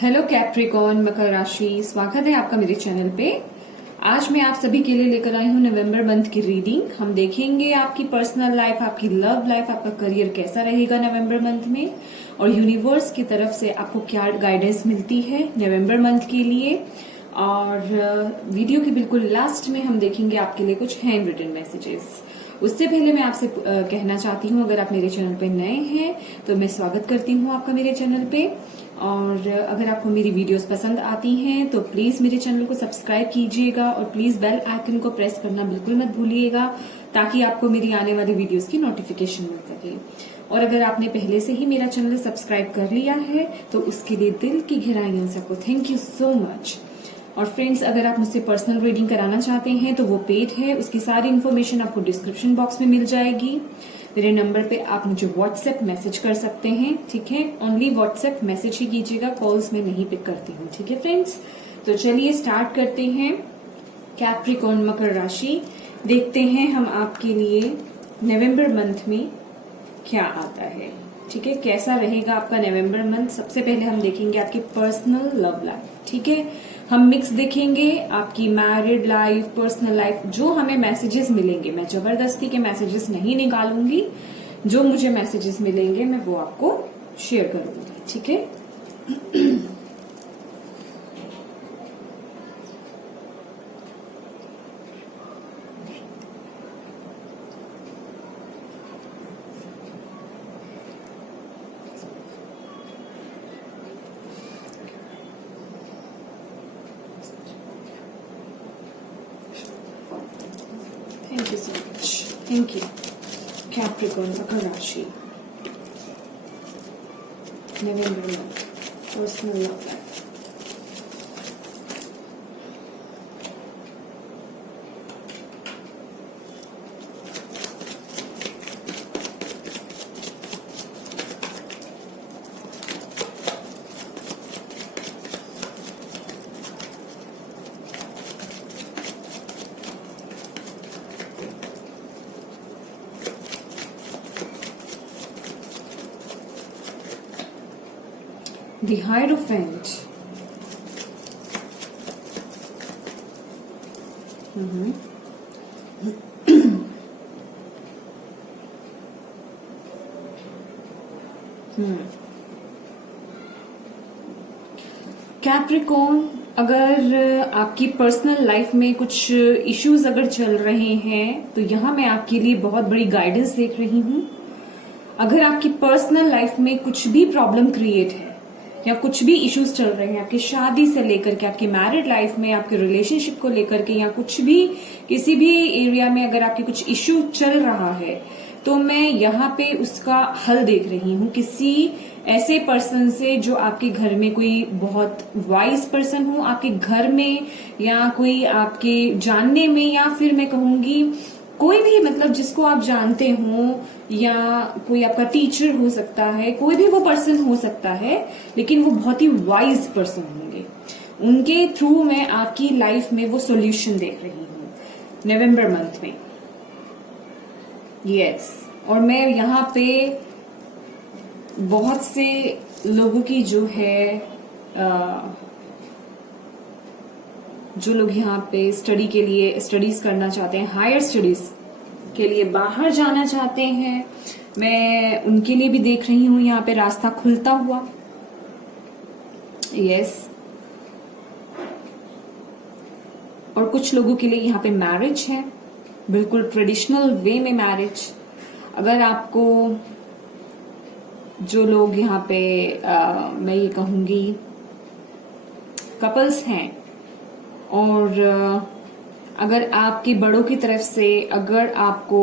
Hello Capricorn मकर राशि, स्वागत है आपका मेरे चैनल पे। आज मैं आप सभी के लिए लेकर आई हूँ नवंबर मंथ की रीडिंग। हम देखेंगे आपकी पर्सनल लाइफ, आपकी लव लाइफ, आपका करियर कैसा रहेगा नवंबर मंथ में, और यूनिवर्स की तरफ से आपको क्या गाइडेंस मिलती है नवंबर मंथ के लिए। और वीडियो के बिल्कुल लास्ट में हम देखेंगे आपके लिए कुछ हैंड रिटन मैसेजेस। उससे पहले मैं आपसे कहना चाहती हूँ, अगर आप मेरे चैनल पे नए हैं तो मैं स्वागत करती हूँ आपका मेरे चैनल पे। और अगर आपको मेरी वीडियोस पसंद आती हैं तो प्लीज मेरे चैनल को सब्सक्राइब कीजिएगा और प्लीज बेल आइकन को प्रेस करना बिल्कुल मत भूलिएगा, ताकि आपको मेरी आने वाली वीडियोस की नोटिफिकेशन मिल सके। और अगर आपने पहले से ही मेरा चैनल सब्सक्राइब कर लिया है तो उसके लिए दिल की गहराइयों से आपको थैंक यू सो मच। और फ्रेंड्स, अगर आप मुझसे पर्सनल रीडिंग कराना चाहते हैं तो वो पेड है, उसकी सारी इन्फॉर्मेशन आपको डिस्क्रिप्शन बॉक्स में मिल जाएगी। मेरे नंबर पे आप मुझे व्हाट्सएप मैसेज कर सकते हैं, ठीक है। ओनली व्हाट्सएप मैसेज ही कीजिएगा, कॉल्स में नहीं पिक करती हूँ, ठीक है फ्रेंड्स। तो चलिए स्टार्ट करते हैं। कैप्रिकॉर्न मकर राशि, देखते हैं हम आपके लिए नवंबर मंथ में क्या आता है, ठीक है। कैसा रहेगा आपका नवंबर मंथ। सबसे पहले हम देखेंगे आपकी पर्सनल लव लाइफ, ठीक है। हम मिक्स देखेंगे आपकी मैरिड लाइफ, पर्सनल लाइफ। जो हमें मैसेजेस मिलेंगे, मैं जबरदस्ती के मैसेजेस नहीं निकालूंगी, जो मुझे मैसेजेस मिलेंगे मैं वो आपको शेयर करूंगी, ठीक है। Thank you so much. Thank you. Capricorn, मकर राशि, November month, personal love life. The Hierophant. Capricorn, अगर आपकी पर्सनल लाइफ में कुछ इश्यूज अगर चल रहे हैं तो यहाँ मैं आपके लिए बहुत बड़ी गाइडेंस देख रही हूँ। अगर आपकी पर्सनल लाइफ में कुछ भी प्रॉब्लम क्रिएट है या कुछ भी इश्यूज चल रहे हैं, आपकी शादी से लेकर के आपकी मैरिड लाइफ में, आपके रिलेशनशिप को लेकर के, या कुछ भी किसी भी एरिया में अगर आपके कुछ इश्यू चल रहा है, तो मैं यहाँ पे उसका हल देख रही हूँ किसी ऐसे पर्सन से जो आपके घर में कोई बहुत वाइज पर्सन हो, आपके घर में या कोई आपके जानने में, या फिर मैं कहूंगी कोई भी, मतलब जिसको आप जानते हो, या कोई आपका टीचर हो सकता है, कोई भी वो पर्सन हो सकता है, लेकिन वो बहुत ही वाइज पर्सन होंगे। उनके थ्रू मैं आपकी लाइफ में वो सॉल्यूशन देख रही हूँ नवंबर मंथ में। यस, और मैं यहाँ पे बहुत से लोगों की जो है जो लोग यहाँ पे स्टडी के लिए स्टडीज करना चाहते हैं, हायर स्टडीज के लिए बाहर जाना चाहते हैं, मैं उनके लिए भी देख रही हूँ यहाँ पे रास्ता खुलता हुआ। यस, और कुछ लोगों के लिए यहाँ पे मैरिज है, बिल्कुल ट्रेडिशनल वे में मैरिज। अगर आपको, जो लोग यहाँ पे मैं ये कहूंगी कपल्स हैं, और अगर आपके बड़ों की तरफ से अगर आपको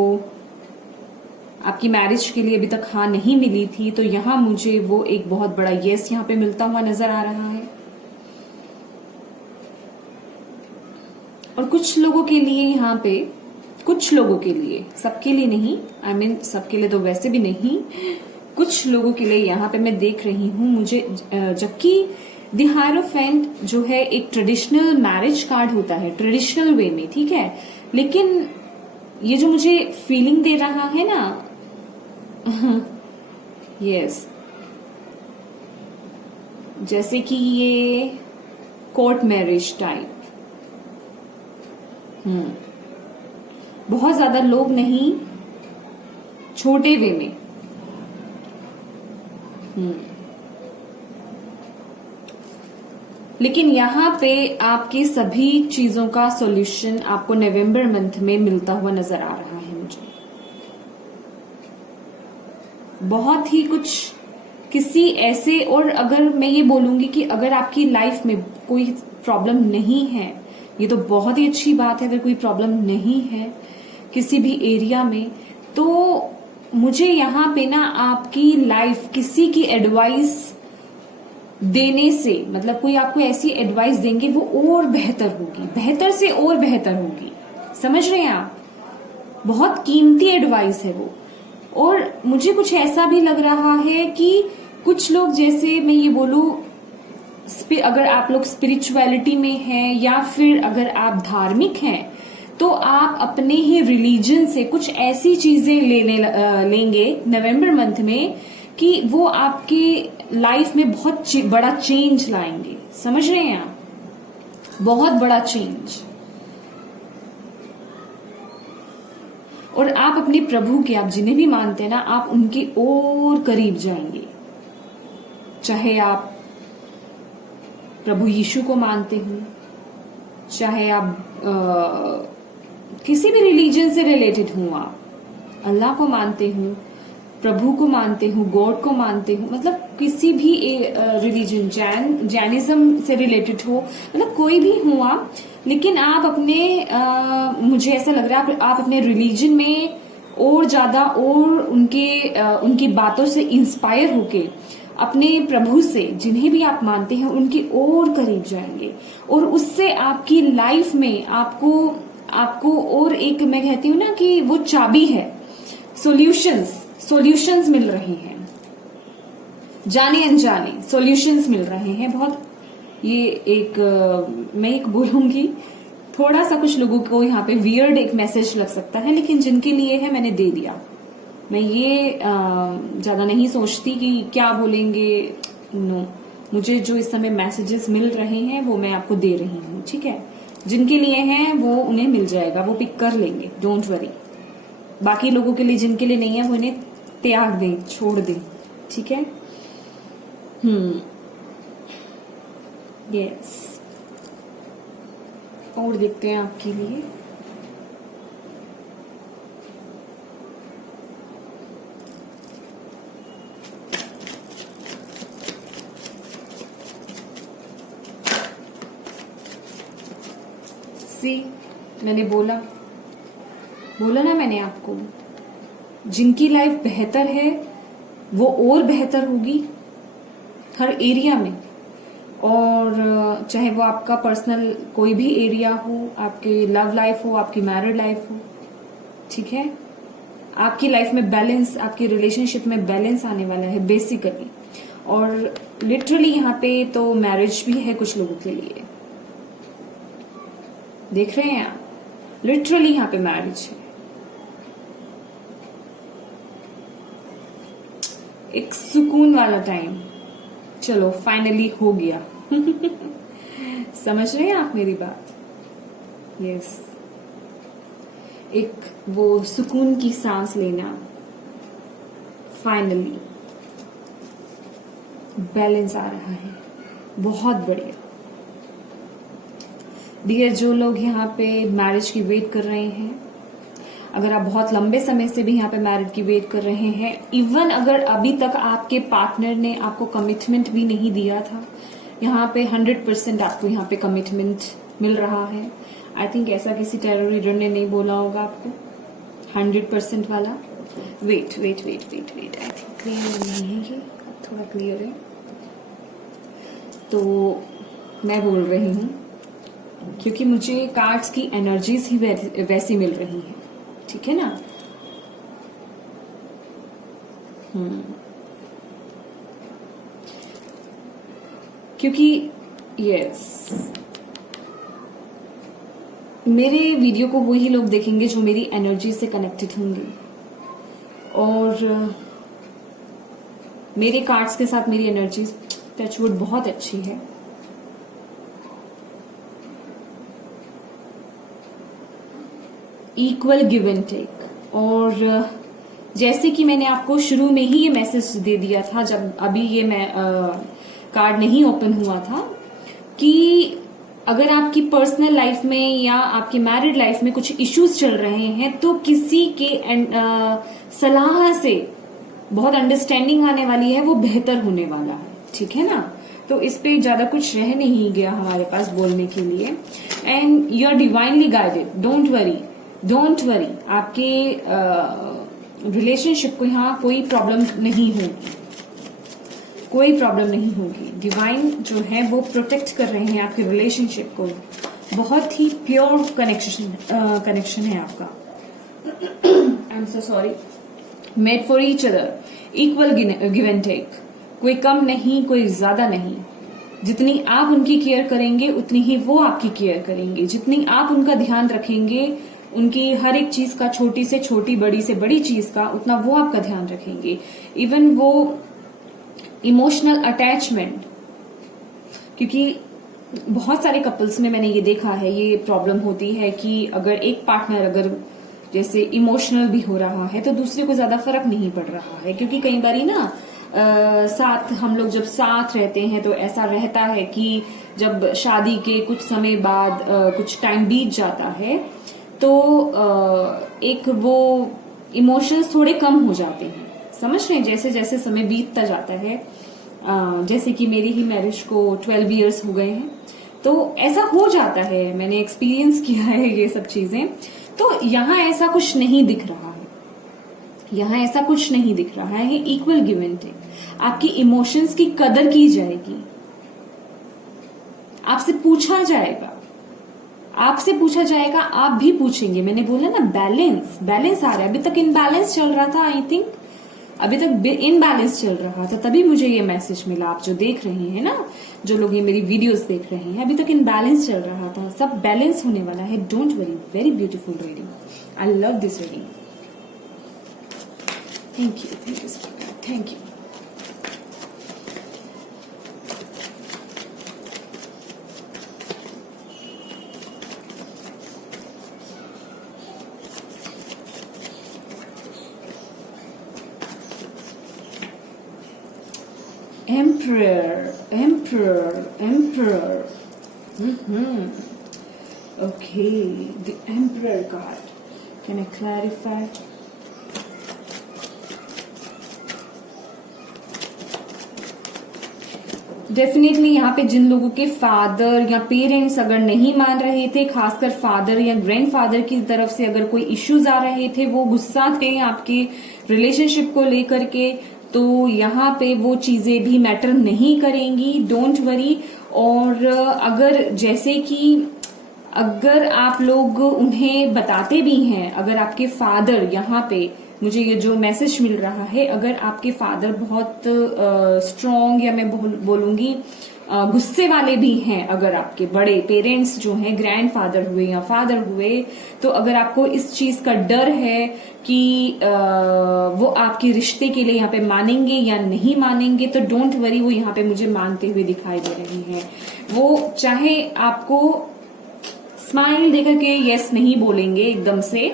आपकी मैरिज के लिए अभी तक हाँ नहीं मिली थी, तो यहाँ मुझे वो एक बहुत बड़ा यस यहाँ पे मिलता हुआ नजर आ रहा है। और कुछ लोगों के लिए यहाँ पे, कुछ लोगों के लिए, सबके लिए नहीं, आई मीन सबके लिए तो वैसे भी नहीं, कुछ लोगों के लिए यहाँ पे मैं देख रही हूँ मुझे, जबकि द हायरोफेंट जो है एक ट्रेडिशनल मैरिज कार्ड होता है, ट्रेडिशनल वे में, ठीक है। लेकिन ये जो मुझे फीलिंग दे रहा है ना, यस, जैसे कि ये कोर्ट मैरिज टाइप, बहुत ज्यादा लोग नहीं, छोटे वे में। लेकिन यहाँ पे आपकी सभी चीजों का सॉल्यूशन आपको नवंबर मंथ में मिलता हुआ नजर आ रहा है मुझे। बहुत ही कुछ किसी ऐसे, और अगर मैं ये बोलूंगी कि अगर आपकी लाइफ में कोई प्रॉब्लम नहीं है, ये तो बहुत ही अच्छी बात है। अगर कोई प्रॉब्लम नहीं है किसी भी एरिया में, तो मुझे यहाँ पे ना आपकी लाइफ किसी की एडवाइस देने से, मतलब कोई आपको ऐसी एडवाइस देंगे वो और बेहतर होगी, बेहतर से और बेहतर होगी। समझ रहे हैं आप? बहुत कीमती एडवाइस है वो। और मुझे कुछ ऐसा भी लग रहा है कि कुछ लोग, जैसे मैं ये बोलूं, अगर आप लोग स्पिरिचुअलिटी में हैं या फिर अगर आप धार्मिक हैं, तो आप अपने ही रिलीजन से कुछ ऐसी चीजें लेंगे नवंबर मंथ में कि वो आपकी लाइफ में बहुत बड़ा चेंज लाएंगे। समझ रहे हैं आप? बहुत बड़ा चेंज। और आप अपने प्रभु के, आप जिन्हें भी मानते हैं ना, आप उनके और करीब जाएंगे। चाहे आप प्रभु यीशु को मानते हो, चाहे आप किसी भी रिलीजन से रिलेटेड हो, आप अल्लाह को मानते हो, प्रभु को मानते हो, गॉड को मानते हो, मतलब किसी भी रिलीजन, जैनिज्म से रिलेटेड हो, मतलब कोई भी हो आप, लेकिन आप अपने मुझे ऐसा लग रहा है आप अपने रिलीजन में और ज्यादा और उनकी बातों से इंस्पायर होके अपने प्रभु से, जिन्हें भी आप मानते हैं, उनकी और करीब जाएंगे। और उससे आपकी लाइफ में आपको और एक, मैं कहती हूँ ना कि वो चाबी है, सॉल्यूशंस मिल रहे हैं, जाने अनजाने सॉल्यूशंस मिल रहे हैं। बहुत ये एक मैं एक बोलूंगी, थोड़ा सा कुछ लोगों को यहाँ पे वियर्ड एक मैसेज लग सकता है, लेकिन जिनके लिए है मैंने दे दिया। मैं ये ज्यादा नहीं सोचती कि क्या बोलेंगे। नो, मुझे जो इस समय मैसेजेस मिल रहे हैं वो मैं आपको दे रही हूँ, ठीक है? जिनके लिए हैं वो उन्हें मिल जाएगा, वो पिक कर लेंगे, डोंट वरी। बाकी लोगों के लिए, जिनके लिए नहीं है, वो इन्हें त्याग दें, छोड़ दें, ठीक है? यस। और देखते हैं आपके लिए। मैंने बोला ना मैंने आपको, जिनकी लाइफ बेहतर है वो और बेहतर होगी हर एरिया में। और चाहे वो आपका पर्सनल कोई भी एरिया हो, आपकी लव लाइफ हो, आपकी मैरिड लाइफ हो, ठीक है? आपकी लाइफ में बैलेंस, आपकी रिलेशनशिप में बैलेंस आने वाला है बेसिकली। और लिटरली यहाँ पे तो मैरिज भी है कुछ लोगों के लिए, देख रहे हैं आप? लिटरली यहाँ पे मैरिज है। एक सुकून वाला टाइम, चलो फाइनली हो गया। समझ रहे हैं आप मेरी बात? यस। एक वो सुकून की सांस लेना, फाइनली बैलेंस आ रहा है, बहुत बढ़िया। डियर, जो लोग यहाँ पे मैरिज की वेट कर रहे हैं, अगर आप बहुत लंबे समय से भी यहाँ पे मैरिज की वेट कर रहे हैं, इवन अगर अभी तक आपके पार्टनर ने आपको कमिटमेंट भी नहीं दिया था, यहाँ पे 100% आपको यहाँ पे कमिटमेंट मिल रहा है। आई थिंक ऐसा किसी टैरो रीडर ने नहीं बोला होगा आपको 100% वाला। वेट, आई थिंक क्लियर नहीं है ये, थोड़ा क्लियर है तो मैं बोल रही हूँ, क्योंकि मुझे कार्ड्स की एनर्जीज ही वैसी मिल रही है, ठीक है ना? क्योंकि यस, मेरे वीडियो को वही लोग देखेंगे जो मेरी एनर्जी से कनेक्टेड होंगे, और मेरे कार्ड्स के साथ मेरी एनर्जी टचवुड बहुत अच्छी है। Equal give and take. और जैसे कि मैंने आपको शुरू में ही ये मैसेज दे दिया था जब अभी ये कार्ड नहीं ओपन हुआ था, कि अगर आपकी पर्सनल लाइफ में या आपकी मैरिड लाइफ में कुछ इश्यूज चल रहे हैं तो किसी के सलाह से बहुत अंडरस्टैंडिंग आने वाली है, वो बेहतर होने वाला है। ठीक है ना? तो इस पे ज्यादा कुछ रह नहीं गया हमारे पास बोलने के लिए। And you are divinely guided, don't worry, don't worry. आपके रिलेशनशिप को यहाँ कोई प्रॉब्लम नहीं होगी, कोई प्रॉब्लम नहीं होगी। डिवाइन जो है वो प्रोटेक्ट कर रहे हैं आपके रिलेशनशिप को। बहुत ही प्योर कनेक्शन है आपका। I am so sorry. Made for each other, equal give and take. कोई कम नहीं, कोई ज्यादा नहीं। जितनी आप उनकी केयर करेंगे उतनी ही वो आपकी केयर करेंगे। जितनी आप उनका ध्यान रखेंगे, उनकी हर एक चीज का, छोटी से छोटी, बड़ी से बड़ी चीज का, उतना वो आपका ध्यान रखेंगे। इवन वो इमोशनल अटैचमेंट, क्योंकि बहुत सारे कपल्स में मैंने ये देखा है, ये प्रॉब्लम होती है कि अगर एक पार्टनर अगर जैसे इमोशनल भी हो रहा है तो दूसरे को ज्यादा फर्क नहीं पड़ रहा है। क्योंकि कई बारी ना साथ हम लोग जब साथ रहते हैं तो ऐसा रहता है कि जब शादी के कुछ समय बाद कुछ टाइम बीत जाता है तो एक वो इमोशंस थोड़े कम हो जाते हैं। समझ रहे हैं? जैसे जैसे समय बीतता जाता है, जैसे कि मेरी ही मैरिज को 12 इयर्स हो गए हैं, तो ऐसा हो जाता है। मैंने एक्सपीरियंस किया है ये सब चीजें। तो यहाँ ऐसा कुछ नहीं दिख रहा है, यहाँ ऐसा कुछ नहीं दिख रहा है। Equal give and take. आपकी इमोशंस की कदर की जाएगी, आपसे पूछा जाएगा, आपसे पूछा जाएगा, आप भी पूछेंगे। मैंने बोला ना बैलेंस, बैलेंस आ रहा है। अभी तक इनबैलेंस चल रहा था, आई थिंक अभी तक इनबैलेंस चल रहा था, तभी मुझे ये मैसेज मिला। आप जो देख रहे हैं ना, जो लोग ये मेरी वीडियोस देख रहे हैं, अभी तक इनबैलेंस चल रहा था, सब बैलेंस होने वाला है। Don't worry. Very beautiful reading. I love this reading. Thank you, thank you. Emperor. Okay, the Emperor card. Can I clarify? Definitely यहाँ पे जिन लोगों के फादर या पेरेंट्स अगर नहीं मान रहे थे, खासकर फादर या ग्रैंडफादर की तरफ से अगर कोई इश्यूज आ रहे थे, वो गुस्सा थे आपके रिलेशनशिप को लेकर के, तो यहाँ पे वो चीजें भी मैटर नहीं करेंगी। Don't worry. और अगर जैसे कि अगर आप लोग उन्हें बताते भी हैं, अगर आपके फादर, यहाँ पे मुझे ये जो मैसेज मिल रहा है, अगर आपके फादर बहुत स्ट्रॉन्ग या मैं बोलूंगी गुस्से वाले भी हैं, अगर आपके बड़े पेरेंट्स जो हैं, ग्रैंडफादर हुए या फादर हुए, तो अगर आपको इस चीज का डर है कि वो आपके रिश्ते के लिए यहाँ पे मानेंगे या नहीं मानेंगे, तो डोंट वरी। वो यहाँ पे मुझे मानते हुए दिखाई दे रही हैं। वो चाहे आपको स्माइल देकर के यस नहीं बोलेंगे एकदम से,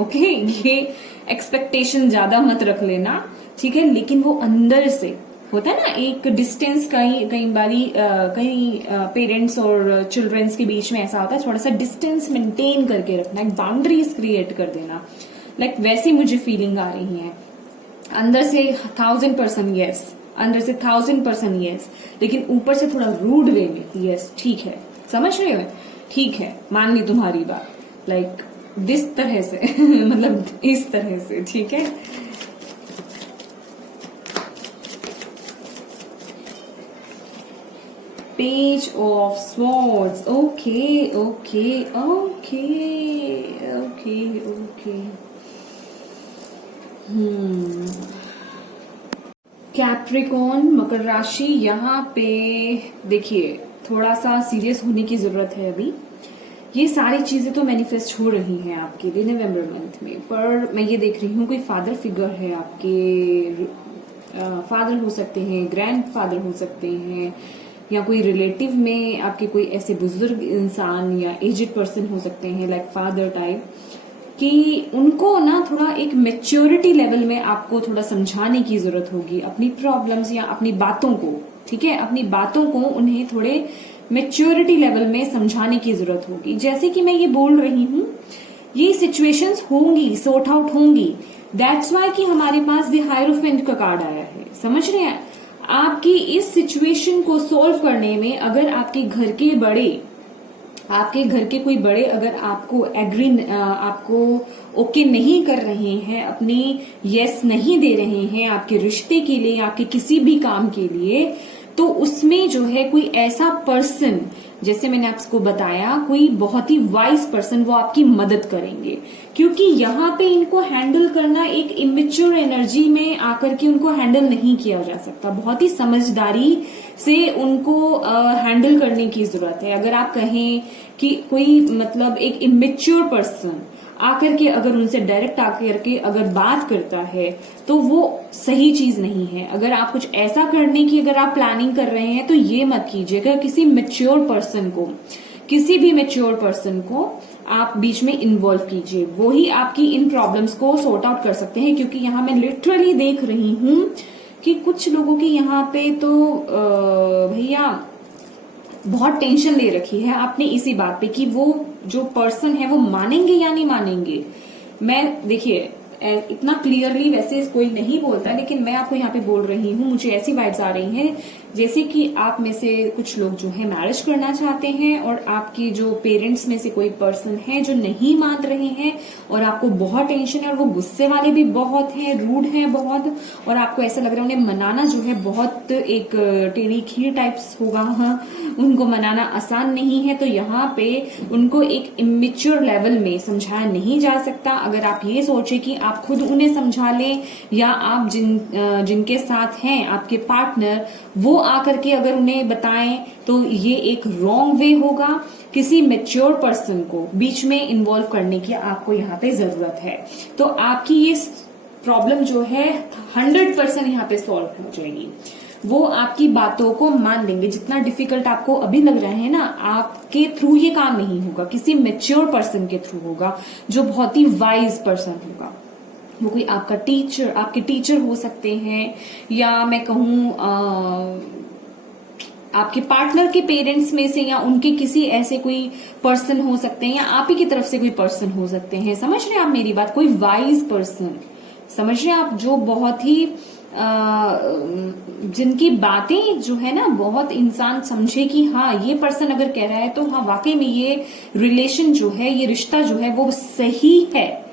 ओके, ये एक्सपेक्टेशन ज्यादा मत रख लेना, ठीक है, लेकिन वो अंदर से होता है ना एक डिस्टेंस, कई बारी कई पेरेंट्स और चिल्ड्रंस के बीच में ऐसा होता है, थोड़ा सा डिस्टेंस मेंटेन करके रखना, एक बाउंड्रीज क्रिएट कर देना। लाइक वैसी मुझे फीलिंग आ रही है। अंदर से 1000% यस, अंदर से 1000% यस, लेकिन ऊपर से थोड़ा रूड वे में यस, ठीक है, समझ रहे हो, ठीक है, मान ली तुम्हारी बात, लाइक दिस तरह से मतलब इस तरह से, ठीक है। Page of swords. Okay okay okay okay okay. Capricorn, मकर राशि, यहाँ पे देखिए थोड़ा सा सीरियस होने की जरूरत है अभी। ये सारी चीजें तो मैनिफेस्ट हो रही हैं आपके लिए नवंबर मंथ में, पर मैं ये देख रही हूँ कोई फादर फिगर है आपके फादर हो सकते हैं, ग्रैंड फादर हो सकते हैं, या कोई रिलेटिव में आपके कोई ऐसे बुजुर्ग इंसान या एजेड पर्सन हो सकते हैं लाइक फादर टाइप, कि उनको ना थोड़ा एक मेच्योरिटी लेवल में आपको थोड़ा समझाने की जरूरत होगी अपनी प्रॉब्लम्स या अपनी बातों को। ठीक है, अपनी बातों को उन्हें थोड़े मेच्योरिटी लेवल में समझाने की जरूरत होगी। जैसे कि मैं ये बोल रही हूं, ये सिचुएशंस होंगी, सॉर्ट आउट होंगी। दैट्स वाई कि हमारे पास द हायरोफेंट का कार्ड आया है। समझ रहे हैं? आपकी इस सिचुएशन को सॉल्व करने में अगर आपके घर के कोई बड़े अगर आपको ओके नहीं कर रहे हैं, अपनी यस नहीं दे रहे हैं आपके रिश्ते के लिए, आपके किसी भी काम के लिए, तो उसमें जो है कोई ऐसा पर्सन, जैसे मैंने आपको बताया, कोई बहुत ही वाइज पर्सन वो आपकी मदद करेंगे। क्योंकि यहाँ पे इनको हैंडल करना एक इमेच्योर एनर्जी में आकर के उनको हैंडल नहीं किया जा सकता। बहुत ही समझदारी से उनको हैंडल करने की जरूरत है। अगर आप कहें कि कोई मतलब एक इमेच्योर पर्सन आकर के अगर उनसे डायरेक्ट आकर के अगर बात करता है तो वो सही चीज नहीं है। अगर आप कुछ ऐसा करने की अगर आप प्लानिंग कर रहे हैं तो ये मत कीजिएगा। किसी भी मेच्योर पर्सन को आप बीच में इन्वॉल्व कीजिए, वो ही आपकी इन प्रॉब्लम्स को सॉर्ट आउट कर सकते हैं। क्योंकि यहाँ मैं लिटरली देख रही हूं कि कुछ लोगों की यहाँ पे तो भैया बहुत टेंशन ले रखी है आपने इसी बात पे कि वो जो पर्सन है वो मानेंगे या नहीं मानेंगे। मैं देखिए इतना क्लियरली वैसे कोई नहीं बोलता, लेकिन मैं आपको यहाँ पे बोल रही हूँ, मुझे ऐसी वाइब्स आ रही हैं जैसे कि आप में से कुछ लोग जो है मैरिज करना चाहते हैं और आपकी जो पेरेंट्स में से कोई पर्सन है जो नहीं मान रहे हैं और आपको बहुत टेंशन है और वो गुस्से वाले भी बहुत हैं, रूड हैं बहुत, और आपको ऐसा लग रहा है उन्हें मनाना जो है बहुत एक टेढ़ी खीर टाइप्स होगा, हाँ, उनको मनाना आसान नहीं है। तो यहाँ पे उनको एक इमेच्योर लेवल में समझाया नहीं जा सकता। अगर आप ये सोचे कि आप खुद उन्हें समझा लें या आप जिनके साथ हैं आपके पार्टनर वो आकर के अगर उन्हें बताएं तो ये एक रॉन्ग वे होगा। किसी मेच्योर पर्सन को बीच में इन्वॉल्व करने की आपको यहाँ पे जरूरत है। तो आपकी ये प्रॉब्लम जो है 100% यहाँ पे सॉल्व हो जाएगी। वो आपकी बातों को मान लेंगे। जितना डिफिकल्ट आपको अभी लग रहा है ना, आपके थ्रू ये काम नहीं होगा, किसी मेच्योर पर्सन के थ्रू होगा जो बहुत ही वाइज पर्सन होगा। वो कोई आपके टीचर हो सकते हैं, या मैं कहूं आपके पार्टनर के पेरेंट्स में से, या उनके किसी ऐसे कोई पर्सन हो सकते हैं, या आप ही की तरफ से कोई पर्सन हो सकते हैं। समझ रहे हैं आप मेरी बात? कोई वाइज पर्सन, समझ रहे हैं आप, जो बहुत ही जिनकी बातें जो है ना बहुत इंसान समझे कि हाँ ये पर्सन अगर कह रहा है तो हाँ वाकई में ये रिलेशन जो है, ये रिश्ता जो है वो सही है,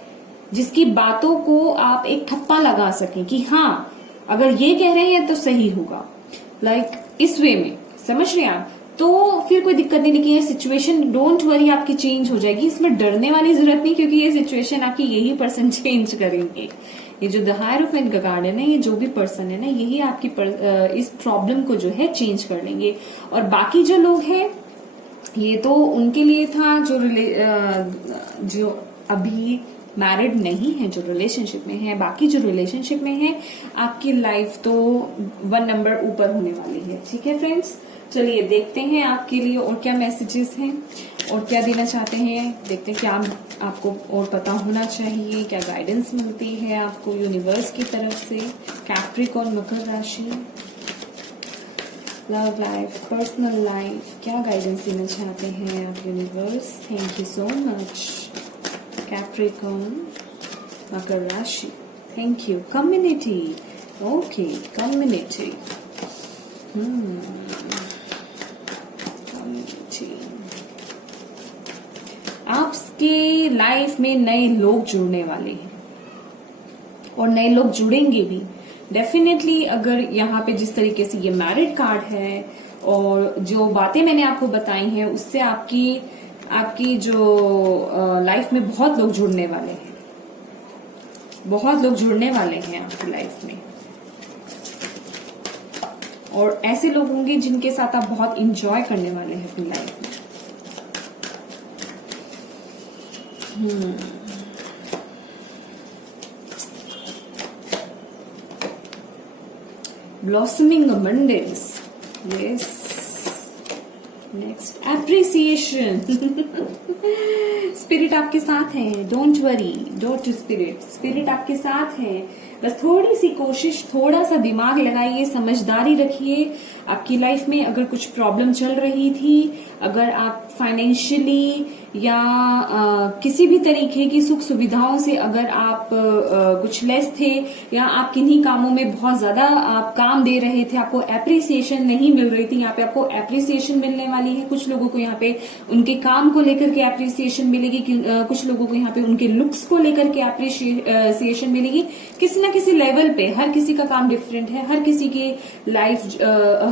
जिसकी बातों को आप एक ठप्पा लगा सकें कि हाँ अगर ये कह रहे हैं तो सही होगा, लाइक इस वे में। समझ रहे हैं आप? तो फिर कोई दिक्कत नहीं। लेकिन ये सिचुएशन डोंट वरी आपकी चेंज हो जाएगी, इसमें डरने वाली जरूरत नहीं, क्योंकि ये सिचुएशन आपकी यही पर्सन चेंज करेंगे। ये जो द हायरोफेंट का कार्ड है ना, ये जो भी पर्सन है ना, यही आपकी इस प्रॉब्लम को जो है चेंज कर लेंगे। और बाकी जो लोग हैं ये तो उनके लिए था जो अभी मैरिड नहीं है, जो रिलेशनशिप में है। बाकी जो रिलेशनशिप में है आपकी लाइफ तो 1 नंबर ऊपर होने वाली है। ठीक है फ्रेंड्स, चलिए देखते हैं आपके लिए और क्या मैसेजेस हैं और क्या देना चाहते हैं। देखते हैं क्या आपको और पता होना चाहिए, क्या गाइडेंस मिलती है आपको यूनिवर्स की तरफ से। कैप्रिकॉर्न, मकर राशि, लव लाइफ, पर्सनल लाइफ, क्या गाइडेंस देना चाहते हैं आप universe. Thank you so much. Capricorn, मकर राशि, thank you. Community, okay, community, आपके लाइफ में नए लोग जुड़ने वाले हैं और नए लोग जुड़ेंगे भी डेफिनेटली। अगर यहाँ पे जिस तरीके से ये मैरिड कार्ड है और जो बातें मैंने आपको बताई हैं उससे आपकी जो लाइफ में बहुत लोग जुड़ने वाले हैं, बहुत लोग जुड़ने वाले हैं आपकी लाइफ में। और ऐसे लोग होंगे जिनके साथ आप बहुत इंजॉय करने वाले हैं अपनी लाइफ में। Blossoming abundance, yes. Next appreciation. Spirit आपके साथ है, don't worry, don't spirit, spirit आपके साथ है। बस थोड़ी सी कोशिश, थोड़ा सा दिमाग लगाइए, समझदारी रखिए। आपकी लाइफ में अगर कुछ प्रॉब्लम चल रही थी, अगर आप फाइनेंशियली या किसी भी तरीके की सुख सुविधाओं से अगर आप कुछ लेस थे, या आप किन्हीं कामों में बहुत ज्यादा आप काम दे रहे थे, आपको एप्रिसिएशन नहीं मिल रही थी, यहाँ पे आपको एप्रिसिएशन मिलने वाली है। कुछ लोगों को यहाँ पे उनके काम को लेकर के एप्रिसिएशन मिलेगी, कुछ लोगों को यहाँ पे उनके लुक्स को लेकर के एप्रिसिएशन मिलेगी। किसी ना किसी लेवल पे, हर किसी का काम डिफरेंट है, हर किसी की लाइफ,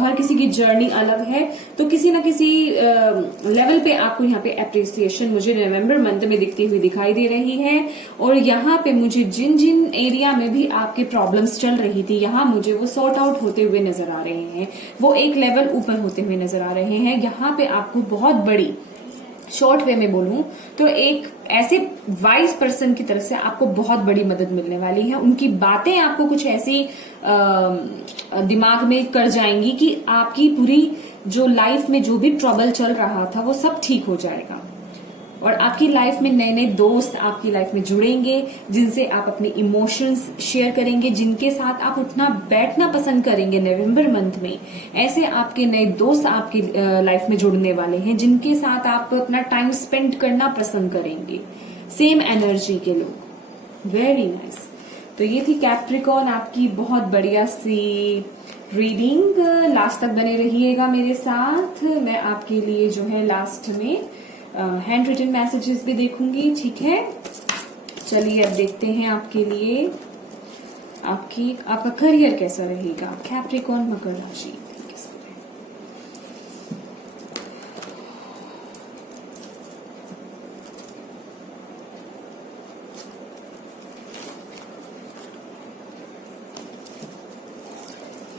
हर किसी की जर्नी अलग है, तो किसी ना किसी लेवल पे आपको यहाँ पे एप्रिसिएशन मुझे नवंबर मंथ में दिखती हुई दिखाई दे रही है। और यहाँ पे मुझे जिन जिन एरिया में भी आपके प्रॉब्लम्स चल रही थी, यहाँ मुझे वो सॉर्ट आउट होते हुए नजर आ रहे हैं, वो एक लेवल ऊपर होते हुए नजर आ रहे हैं। यहाँ पे आपको बहुत बड़ी, शॉर्ट वे में बोलूं तो एक ऐसे वाइज पर्सन की तरफ से आपको बहुत बड़ी मदद मिलने वाली है। उनकी बातें आपको कुछ ऐसी दिमाग में कर जाएंगी कि आपकी पूरी जो लाइफ में जो भी ट्रबल चल रहा था वो सब ठीक हो जाएगा। और आपकी लाइफ में नए नए दोस्त आपकी लाइफ में जुड़ेंगे, जिनसे आप अपने इमोशंस शेयर करेंगे, जिनके साथ आप उठना बैठना पसंद करेंगे नवंबर मंथ में। ऐसे आपके नए दोस्त आपकी लाइफ में जुड़ने वाले हैं, जिनके साथ आप अपना टाइम स्पेंड करना पसंद करेंगे, सेम एनर्जी के लोग। Very nice. तो ये थी कैप्रिकॉर्न आपकी बहुत बढ़िया सी रीडिंग। लास्ट तक बने रहिएगा मेरे साथ। मैं आपके लिए जो है लास्ट में हैंड रिटन मैसेजेस भी देखूंगी, ठीक है। चलिए अब देखते हैं आपके लिए आपका करियर कैसा रहेगा। कैप्रिकॉर्न मकर राशि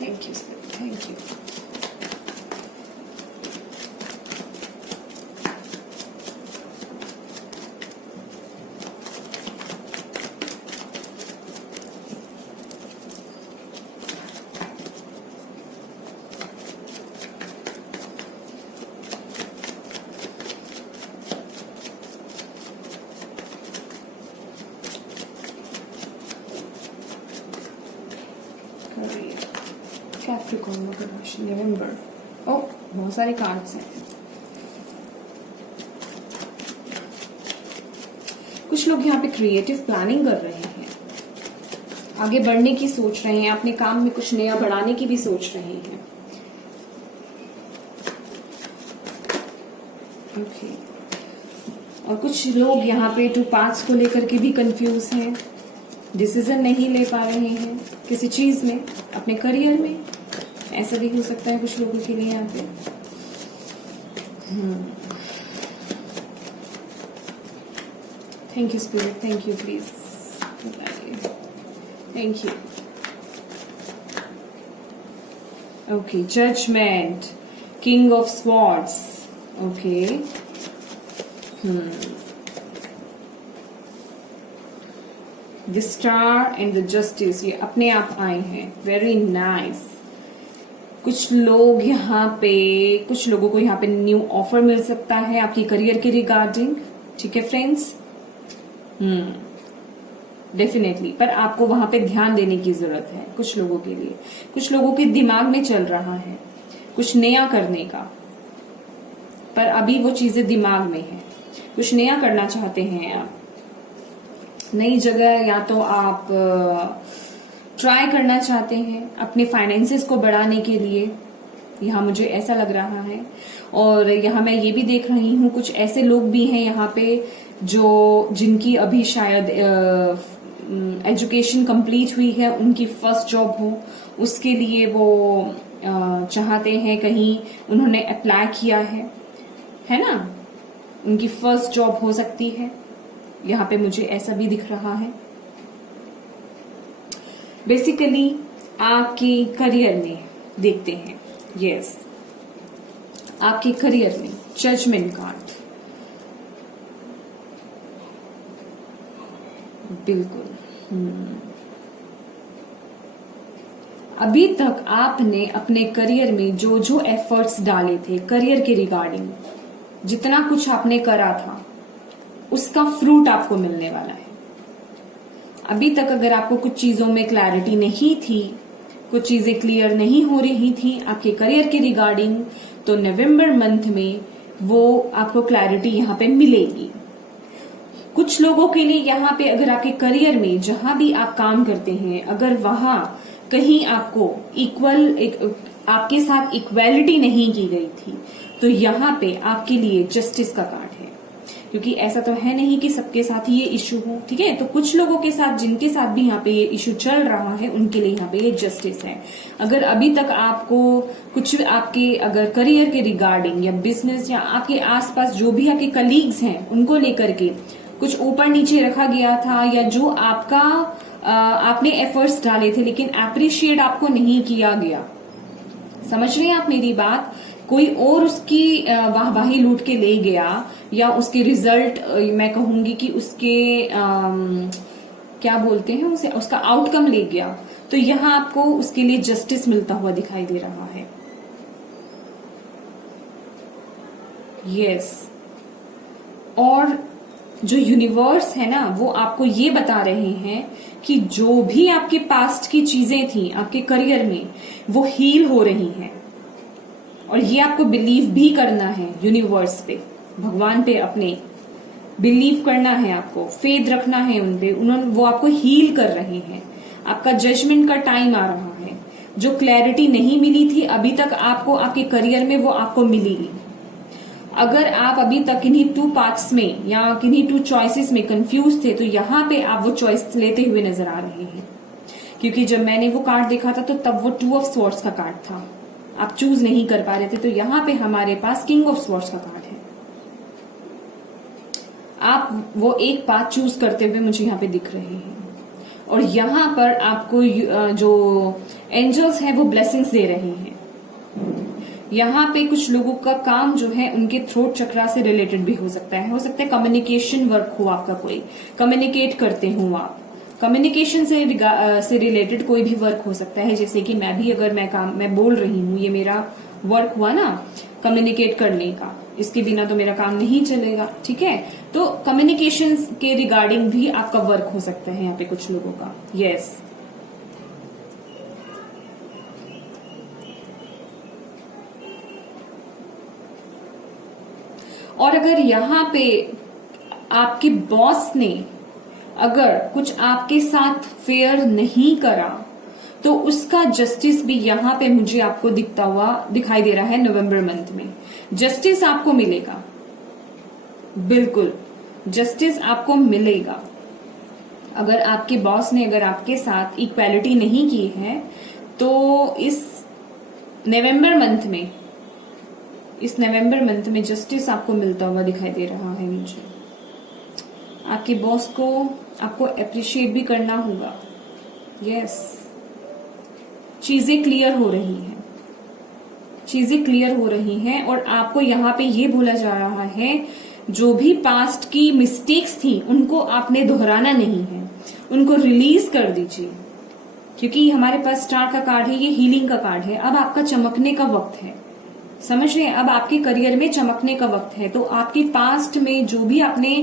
thank you sir, thank you. Capricorn मकर राशि नवंबर। ओ बहुत सारे कार्ड्स हैं। कुछ लोग यहाँ पे क्रिएटिव प्लानिंग कर रहे हैं, आगे बढ़ने की सोच रहे हैं, अपने काम में कुछ नया बढ़ाने की भी सोच रहे हैं। ओके। और कुछ लोग यहाँ पे टू पाथ्स को लेकर के भी कंफ्यूज हैं, डिसीजन नहीं ले पा रहे हैं किसी चीज में, अपने करियर में। ऐसा भी हो सकता है कुछ लोगों के लिए यहाँ पे। Thank you spirit, thank you, please बताइए। Thank you. Okay, judgement, king of swords. Okay, the star and the justice, ये अपने आप आए हैं। Very nice. कुछ लोग यहाँ पे, कुछ लोगों को यहाँ पे न्यू ऑफर मिल सकता है आपकी करियर के रिगार्डिंग, ठीक है फ्रेंड्स। डेफिनेटली, पर आपको वहां पे ध्यान देने की जरूरत है कुछ लोगों के लिए। कुछ लोगों के दिमाग में चल रहा है कुछ नया करने का, पर अभी वो चीजें दिमाग में है। कुछ नया करना चाहते हैं आप, नई जगह, या तो आप ट्राई करना चाहते हैं अपने फाइनेंसेस को बढ़ाने के लिए, यहाँ मुझे ऐसा लग रहा है। और यहाँ मैं ये भी देख रही हूँ कुछ ऐसे लोग भी हैं यहाँ पे जो जिनकी अभी शायद एजुकेशन कंप्लीट हुई है, उनकी फर्स्ट जॉब हो, उसके लिए वो चाहते हैं, कहीं उन्होंने अप्लाई किया है ना, उनकी फर्स्ट जॉब हो सकती है। यहाँ पे मुझे ऐसा भी दिख रहा है। बेसिकली आपके करियर में देखते हैं, यस, आपके करियर में जजमेंट कार्ड, बिल्कुल। अभी तक आपने अपने करियर में जो जो एफर्ट्स डाले थे करियर के रिगार्डिंग, जितना कुछ आपने करा था, उसका फ्रूट आपको मिलने वाला है। अभी तक अगर आपको कुछ चीजों में क्लैरिटी नहीं थी, कुछ चीजें क्लियर नहीं हो रही थी आपके करियर के रिगार्डिंग, तो नवंबर मंथ में वो आपको क्लैरिटी यहाँ पे मिलेगी। कुछ लोगों के लिए यहाँ पे अगर आपके करियर में जहां भी आप काम करते हैं, अगर वहां कहीं आपको आपके साथ इक्वालिटी नहीं की गई थी, तो यहाँ पे आपके लिए जस्टिस का कार्ड है। क्योंकि ऐसा तो है नहीं कि सबके साथ ही ये इश्यू हो, ठीक है। तो कुछ लोगों के साथ, जिनके साथ भी यहाँ पे ये इश्यू चल रहा है, उनके लिए यहाँ पे ये जस्टिस है। अगर अभी तक आपको कुछ आपके अगर करियर के रिगार्डिंग या बिजनेस या आपके आसपास जो भी आपके कलीग्स हैं उनको लेकर के कुछ ऊपर नीचे रखा गया था, या जो आपने एफर्ट्स डाले थे लेकिन अप्रिशिएट आपको नहीं किया गया, समझ रहे हैं आप मेरी बात, कोई और उसकी वाहवाही लूट के ले गया, या उसके रिजल्ट मैं कहूंगी कि उसके क्या बोलते हैं उसे, उसका आउटकम ले गया, तो यहां आपको उसके लिए जस्टिस मिलता हुआ दिखाई दे रहा है। यस, और जो यूनिवर्स है ना, वो आपको ये बता रहे हैं कि जो भी आपके पास्ट की चीजें थी आपके करियर में, वो हील हो रही हैं। और ये आपको बिलीव भी करना है यूनिवर्स पे, भगवान पे अपने बिलीव करना है, आपको फेथ रखना है उन पे, वो आपको हील कर रहे हैं। आपका जजमेंट का टाइम आ रहा है। जो क्लैरिटी नहीं मिली थी अभी तक आपको आपके करियर में, वो आपको मिलेगी। अगर आप अभी तक किन्हीं 2 पार्ट्स में या किन्हीं 2 चॉइसेस में कंफ्यूज थे, तो यहाँ पे आप वो चॉइस लेते हुए नजर आ रहे हैं। क्योंकि जब मैंने वो कार्ड देखा था तो तब वो 2 ऑफ स्वॉर्ड्स का कार्ड था, आप चूज नहीं कर पा रहे थे। तो यहाँ पे हमारे पास किंग ऑफ स्वॉर्ड्स का कार्ड है। आप वो एक पाथ चूज करते हुए मुझे यहाँ पे दिख रहे हैं, और यहाँ पर आपको जो एंजल्स हैं वो ब्लेसिंग्स दे रहे हैं। यहाँ पे कुछ लोगों का काम जो है उनके थ्रोट चक्रा से रिलेटेड भी हो सकता है कम्युनिकेशन वर्क हो आपका, कोई कम्युनिकेट करते हो आप, कम्युनिकेशन से रिलेटेड कोई भी वर्क हो सकता है। जैसे कि मैं भी अगर मैं बोल रही हूँ, ये मेरा वर्क हुआ ना कम्युनिकेट करने का, इसके बिना तो मेरा काम नहीं चलेगा, ठीक है। तो कम्युनिकेशन के रिगार्डिंग भी आपका वर्क हो सकता है यहाँ पे कुछ लोगों का। यस, और अगर यहाँ पे आपके बॉस ने अगर कुछ आपके साथ फेयर नहीं करा, तो उसका जस्टिस भी यहाँ पे मुझे आपको दिखाई दे रहा है। नवंबर मंथ में जस्टिस आपको मिलेगा, बिल्कुल जस्टिस आपको मिलेगा। अगर आपके बॉस ने अगर आपके साथ इक्वालिटी नहीं की है, तो इस नवंबर मंथ में जस्टिस आपको मिलता हुआ दिखाई दे रहा है मुझे। आपके बॉस को आपको अप्रिशिएट भी करना होगा। यस, चीजें क्लियर हो रही हैं, और आपको यहाँ पे ये बोला जा रहा है, जो भी पास्ट की मिस्टेक्स थी उनको आपने दोहराना नहीं है, उनको रिलीज कर दीजिए। क्योंकि हमारे पास स्टार का कार्ड है, ये हीलिंग का कार्ड है। अब आपका चमकने का वक्त है, समझ रहे हैं, अब आपके करियर में चमकने का वक्त है। तो आपके पास्ट में जो भी आपने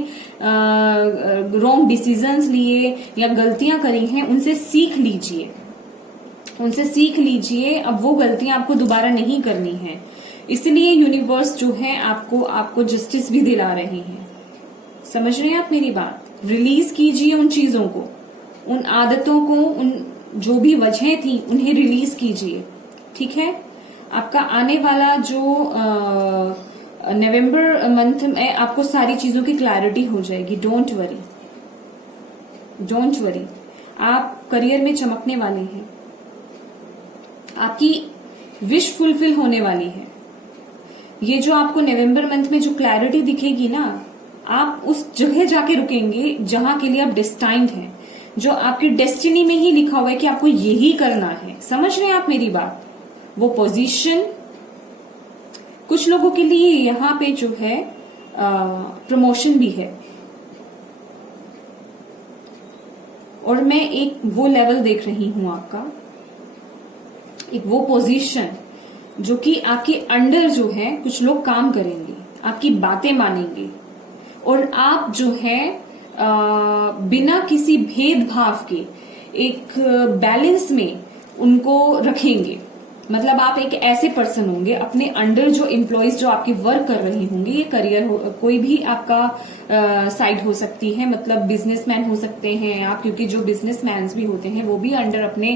रॉन्ग डिसीजंस लिए या गलतियां करी हैं, उनसे सीख लीजिए। अब वो गलतियां आपको दोबारा नहीं करनी है। इसलिए यूनिवर्स जो है आपको जस्टिस भी दिला रहे हैं। समझ रहे हैं आप मेरी बात? रिलीज कीजिए उन चीजों को, उन आदतों को, उन जो भी वजह थी उन्हें रिलीज कीजिए, ठीक है। आपका आने वाला जो नवंबर मंथ में आपको सारी चीजों की क्लैरिटी हो जाएगी। डोंट वरी, आप करियर में चमकने वाले हैं, आपकी विश फुलफिल होने वाली है। ये जो आपको नवंबर मंथ में जो क्लैरिटी दिखेगी ना, आप उस जगह जाके रुकेंगे जहां के लिए आप डेस्टाइन्ड हैं, जो आपकी डेस्टिनी में ही लिखा हुआ है कि आपको यही करना है। समझ रहे हैं आप मेरी बात? वो पोजीशन कुछ लोगों के लिए यहाँ पे जो है प्रमोशन भी है, और मैं एक वो लेवल देख रही हूं आपका एक वो पोजीशन जो कि आपके अंडर जो है कुछ लोग काम करेंगे, आपकी बातें मानेंगे और आप जो है बिना किसी भेदभाव के एक बैलेंस में उनको रखेंगे। मतलब आप एक ऐसे पर्सन होंगे, अपने अंडर जो एम्प्लॉयज जो आपके वर्क कर रहे होंगे, ये करियर कोई भी आपका साइड हो सकती है, मतलब बिजनेसमैन हो सकते हैं आप, क्योंकि जो बिजनेसमैन भी होते हैं वो भी अंडर अपने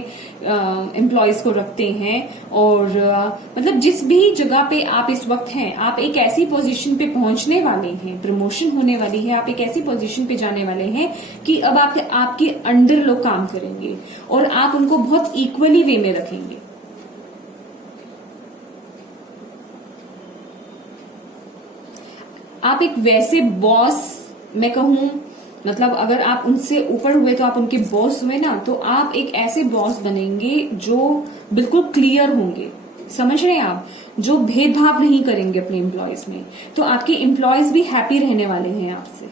एम्प्लॉयज को रखते हैं। और मतलब जिस भी जगह पे आप इस वक्त हैं, आप एक ऐसी पोजीशन पे पहुंचने वाले हैं, प्रमोशन होने वाली है, आप एक ऐसी पोजीशन पे जाने वाले हैं कि अब आपके अंडर लोग काम करेंगे और आप उनको बहुत इक्वली वे में रखेंगे। आप एक वैसे बॉस, मैं कहूं मतलब अगर आप उनसे ऊपर हुए तो आप उनके बॉस हुए ना, तो आप एक ऐसे बॉस बनेंगे जो बिल्कुल क्लियर होंगे, समझ रहे हैं आप, जो भेदभाव नहीं करेंगे अपने एम्प्लॉयज में। तो आपके एम्प्लॉयज भी हैप्पी रहने वाले हैं आपसे,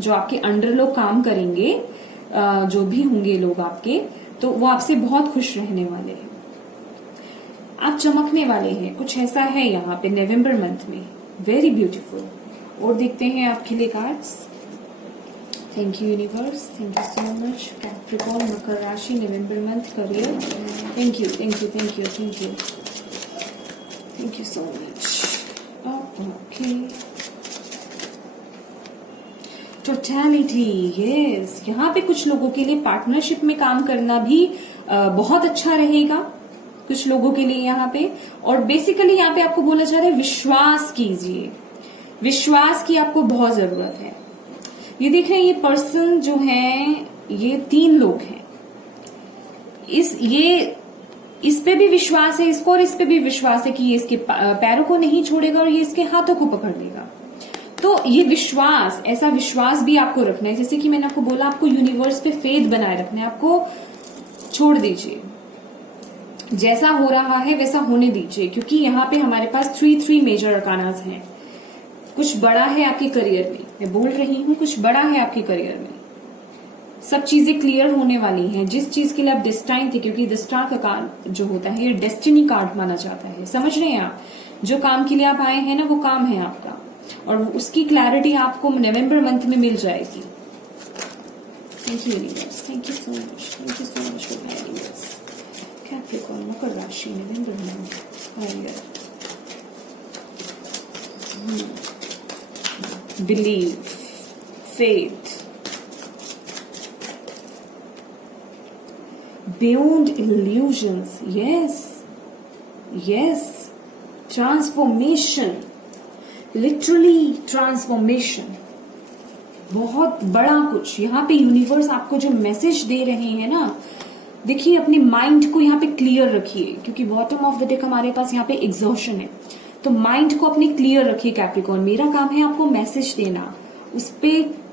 जो आपके अंडर लोग काम करेंगे, जो भी होंगे लोग आपके, तो वो आपसे बहुत खुश रहने वाले हैं। आप चमकने वाले हैं, कुछ ऐसा है यहाँ पे नवंबर मंथ में, वेरी ब्यूटीफुल। और देखते हैं आपके लिए cards. Thank you universe, thank you so much. Capricorn, मकर राशि, November month, career. Thank you thank you thank you thank you thank you so much. Okay, totality, yes. यहाँ पे कुछ लोगों के लिए पार्टनरशिप में काम करना भी बहुत अच्छा रहेगा कुछ लोगों के लिए यहाँ पे। और बेसिकली यहाँ पे आपको बोला जा रहा है विश्वास कीजिए, विश्वास की आपको बहुत जरूरत है। ये देख रहे हैं, ये पर्सन जो है, ये 3 लोग हैं। इस पे भी विश्वास है इसको, और इस पे भी विश्वास है कि ये इसके पैरों को नहीं छोड़ेगा और ये इसके हाथों को पकड़ लेगा। तो ये विश्वास, ऐसा विश्वास भी आपको रखना है। जैसे कि मैंने आपको बोला, आपको यूनिवर्स पे फेथ बनाए रखना है, आपको छोड़ दीजिए, जैसा हो रहा है वैसा होने दीजिए। क्योंकि यहाँ पे हमारे पास 3 मेजर अरकानास हैं। कुछ बड़ा है आपके करियर में, मैं बोल रही हूँ, कुछ बड़ा है आपके करियर में। सब चीजें क्लियर होने वाली हैं, जिस चीज के लिए आप डिस्टाइन थे, क्योंकि द स्टार का कार्ड जो होता है ये डेस्टिनी कार्ड माना जाता है, समझ रहे हैं आप। जो काम के लिए आप आए हैं ना, वो काम है आपका, और उसकी क्लैरिटी आपको नवंबर मंथ में मिल जाएगी। Thank you universe, thank you so much, thank you so much for guiding us. Capricorn, मकर राशि, November month, believe, faith, beyond illusions, yes yes, transformation, literally transformation, बहुत बड़ा कुछ। यहाँ पे यूनिवर्स आपको जो मैसेज दे रहे हैं ना, देखिए अपने माइंड को यहाँ पे क्लियर रखिए, क्योंकि बॉटम ऑफ द डेक हमारे पास यहाँ पे एग्जॉशन है। तो माइंड को अपने क्लियर रखिए कैप्रिकॉर्न। मेरा काम है आपको मैसेज देना, उस पे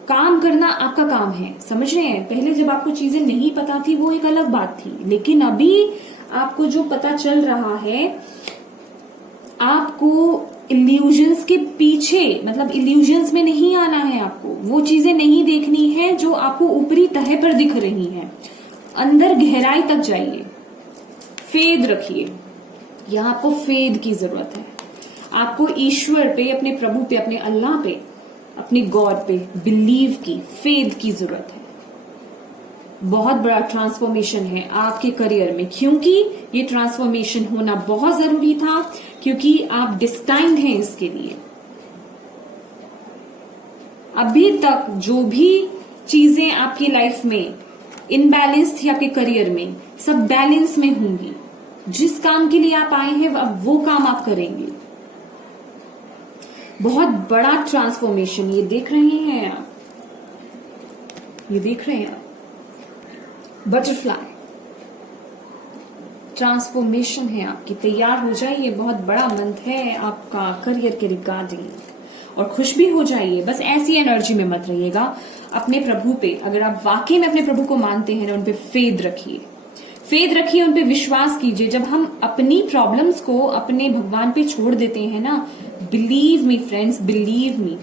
काम करना आपका काम है, समझ रहे हैं। पहले जब आपको चीजें नहीं पता थी वो एक अलग बात थी, लेकिन अभी आपको जो पता चल रहा है, आपको इल्यूजन्स के पीछे, मतलब इल्यूजन्स में नहीं आना है, आपको वो चीजें नहीं देखनी है जो आपको ऊपरी तह पर दिख रही हैं। अंदर गहराई तक जाइए, फेद रखिए। यहां आपको फेद की जरूरत है। आपको ईश्वर पे, अपने प्रभु पे, अपने अल्लाह पे, अपने गॉड पे बिलीव की, फेद की जरूरत है। बहुत बड़ा ट्रांसफॉर्मेशन है आपके करियर में, क्योंकि ये ट्रांसफॉर्मेशन होना बहुत जरूरी था, क्योंकि आप डिस्टाइन्ड हैं इसके लिए। अभी तक जो भी चीजें आपकी लाइफ में इनबैलेंस थी आपके करियर में, सब बैलेंस में होंगी। जिस काम के लिए आप आए हैं अब वो काम आप करेंगे। बहुत बड़ा ट्रांसफॉर्मेशन, ये देख रहे हैं आप, ये देख रहे हैं आप, बटरफ्लाई ट्रांसफॉर्मेशन है आपकी। तैयार हो जाइए, बहुत बड़ा मंथ है आपका करियर के रिगार्डिंग, और खुश भी हो जाइए। बस ऐसी एनर्जी में मत रहिएगा। अपने प्रभु पे, अगर आप वाकई में अपने प्रभु को मानते हैं ना, उन पे फेद रखिए, फेद रखिए, उन पे विश्वास कीजिए। जब हम अपनी प्रॉब्लम्स को अपने भगवान पे छोड़ देते हैं ना, believe me friends, believe me,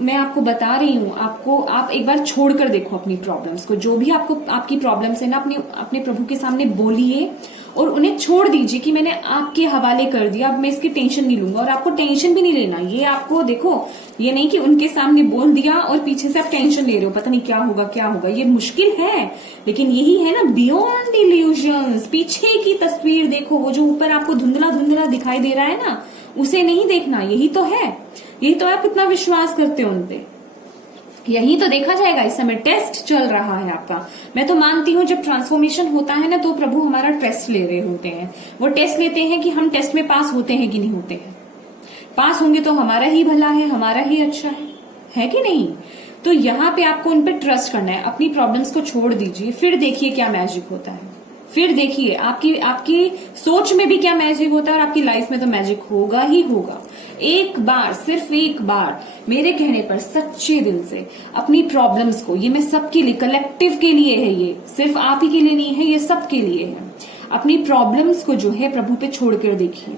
मैं आपको बता रही हूँ, आप एक बार छोड़कर देखो अपनी प्रॉब्लम्स को। जो भी आपकी प्रॉब्लम्स है ना, अपने प्रभु के सामने बोलिए और उन्हें छोड़ दीजिए कि मैंने आपके हवाले कर दिया, अब मैं इसकी टेंशन नहीं लूंगा। और आपको टेंशन भी नहीं लेना, ये आपको देखो, ये नहीं कि उनके सामने बोल दिया और पीछे से आप टेंशन ले रहे हो, पता नहीं क्या होगा क्या होगा। ये मुश्किल है, लेकिन यही है ना बियॉन्ड इल्यूजन्स। पीछे की तस्वीर देखो, वो जो ऊपर आपको धुंधला धुंधला दिखाई दे रहा है ना, उसे नहीं देखना। यही तो है, यही तो आप इतना विश्वास करते हो उनपे। यही तो देखा जाएगा। इस समय टेस्ट चल रहा है आपका। मैं तो मानती हूँ जब ट्रांसफॉर्मेशन होता है ना, तो प्रभु हमारा टेस्ट ले रहे होते हैं। वो टेस्ट लेते हैं कि हम टेस्ट में पास होते हैं कि नहीं होते हैं। पास होंगे तो हमारा ही भला है, हमारा ही अच्छा है कि नहीं। तो यहाँ पे आपको उन पर ट्रस्ट करना है। अपनी प्रॉब्लम्स को छोड़ दीजिए, फिर देखिए क्या मैजिक होता है। फिर देखिए आपकी सोच में भी क्या मैजिक होता है, और आपकी लाइफ में तो मैजिक होगा ही होगा। एक बार, सिर्फ एक बार मेरे कहने पर सच्चे दिल से अपनी प्रॉब्लम्स को, ये मैं सबके लिए, कलेक्टिव के लिए है, ये सिर्फ आप ही के लिए नहीं है, ये सबके लिए है। अपनी प्रॉब्लम्स को जो है प्रभु पे छोड़ कर देखिए।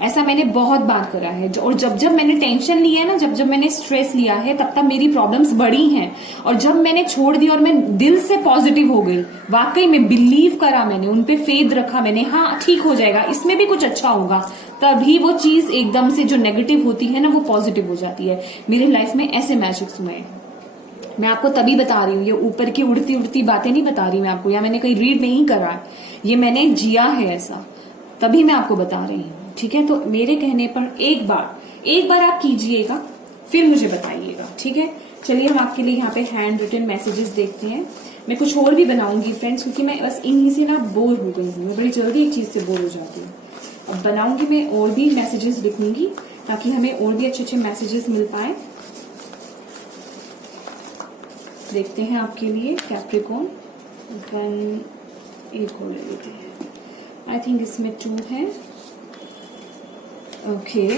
ऐसा मैंने बहुत बार करा है, और जब जब मैंने टेंशन लिया है ना, जब जब मैंने स्ट्रेस लिया है, तब तब मेरी प्रॉब्लम्स बढ़ी हैं। और जब मैंने छोड़ दी और मैं दिल से पॉजिटिव हो गई, वाकई में बिलीव करा मैंने, उन पे फेथ रखा मैंने, हाँ ठीक हो जाएगा, इसमें भी कुछ अच्छा होगा, तभी वो चीज एकदम से जो नेगेटिव होती है ना, वो पॉजिटिव हो जाती है। मेरे लाइफ में ऐसे मैजिक्स हुए हैं। मैं आपको तभी बता रही हूँ, ये ऊपर की उड़ती उड़ती बातें नहीं बता रही मैं आपको, या मैंने कहीं रीड नहीं करा है, ये मैंने जिया है ऐसा, तभी मैं आपको बता रही हूँ। ठीक है, तो मेरे कहने पर एक बार आप कीजिएगा, फिर मुझे बताइएगा। ठीक है, चलिए हम आपके लिए यहाँ पे हैंड रिटन मैसेजेस देखते हैं। मैं कुछ और भी बनाऊंगी फ्रेंड्स, क्योंकि मैं बस इन्हीं से ना बोर हो गई हूँ। मैं बड़ी जल्दी एक चीज से बोर हो जाती हूँ। अब बनाऊंगी मैं और भी मैसेजेस लिखूंगी, ताकि हमें और भी अच्छे अच्छे मैसेजेस मिल पाए। देखते हैं आपके लिए कैप्रिकॉर्न। एक और ले लेते हैं, आई थिंक इसमें 2 है। Okay,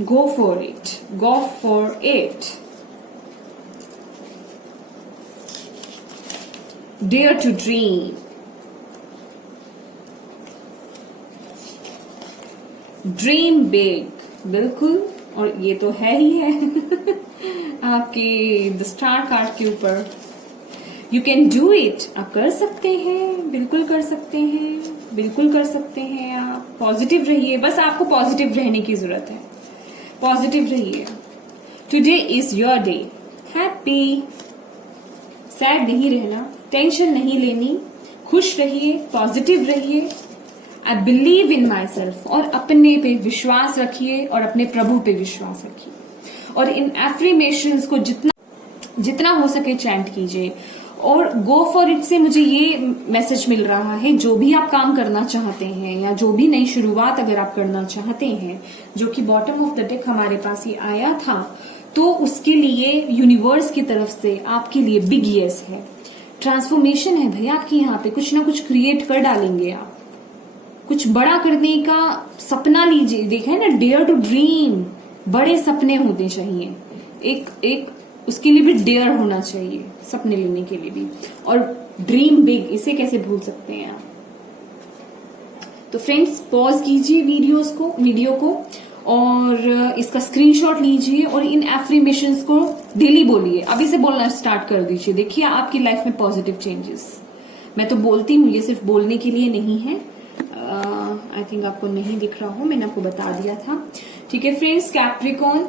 go for it, go for it, dare to dream, dream big. बिल्कुल, और ये तो है ही है आपकी द स्टार कार्ड के ऊपर। यू कैन डू इट, आप कर सकते हैं, बिल्कुल कर सकते हैं, बिल्कुल कर सकते हैं। आप पॉजिटिव रहिए, बस आपको पॉजिटिव रहने की जरूरत है। पॉजिटिव रहिए। Today is your day. Happy, sad नहीं रहना, टेंशन नहीं लेनी, खुश रहिए, पॉजिटिव रहिए। I believe in my self, और अपने पे विश्वास रखिए, और अपने प्रभु पे विश्वास रखिए। और इन एफर्मेशंस को जितना हो सके चैंट कीजिए। और गो फॉर इट से मुझे ये मैसेज मिल रहा है, जो भी आप काम करना चाहते हैं, या जो भी नई शुरुआत अगर आप करना चाहते हैं, जो कि बॉटम ऑफ द डेक हमारे पास ही आया था, तो उसके लिए यूनिवर्स की तरफ से आपके लिए बिग यस है। ट्रांसफॉर्मेशन है भाई आपकी, यहाँ पे कुछ ना कुछ क्रिएट कर डालेंगे आप। कुछ बड़ा करने का सपना लीजिए। देखा है ना, डेयर टू ड्रीम, बड़े सपने होने चाहिए। एक उसके लिए भी डेयर होना चाहिए, सपने लेने के लिए भी। और ड्रीम बिग, इसे कैसे भूल सकते हैं आप। तो फ्रेंड्स, पॉज कीजिए वीडियो को और इसका स्क्रीनशॉट लीजिए, और इन एफर्मेशंस को डेली बोलिए। अभी से बोलना स्टार्ट कर दीजिए। देखिए आपकी लाइफ में पॉजिटिव चेंजेस। मैं तो बोलती हूँ, ये सिर्फ बोलने के लिए नहीं है। आई थिंक आपको नहीं दिख रहा हो, मैंने आपको बता दिया था। ठीक है फ्रेंड्स, कैप्रिकॉर्न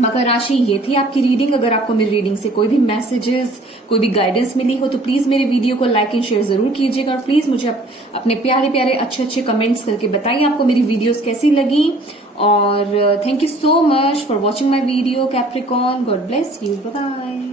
मकर राशि, ये थी आपकी रीडिंग। अगर आपको मेरी रीडिंग से कोई भी मैसेजेस, कोई भी गाइडेंस मिली हो, तो प्लीज मेरे वीडियो को लाइक एंड शेयर जरूर कीजिएगा। और प्लीज मुझे अपने प्यारे प्यारे अच्छे अच्छे कमेंट्स करके बताइए आपको मेरी वीडियोस कैसी लगी। और thank you so much for watching my video Capricorn. God bless you, bye bye.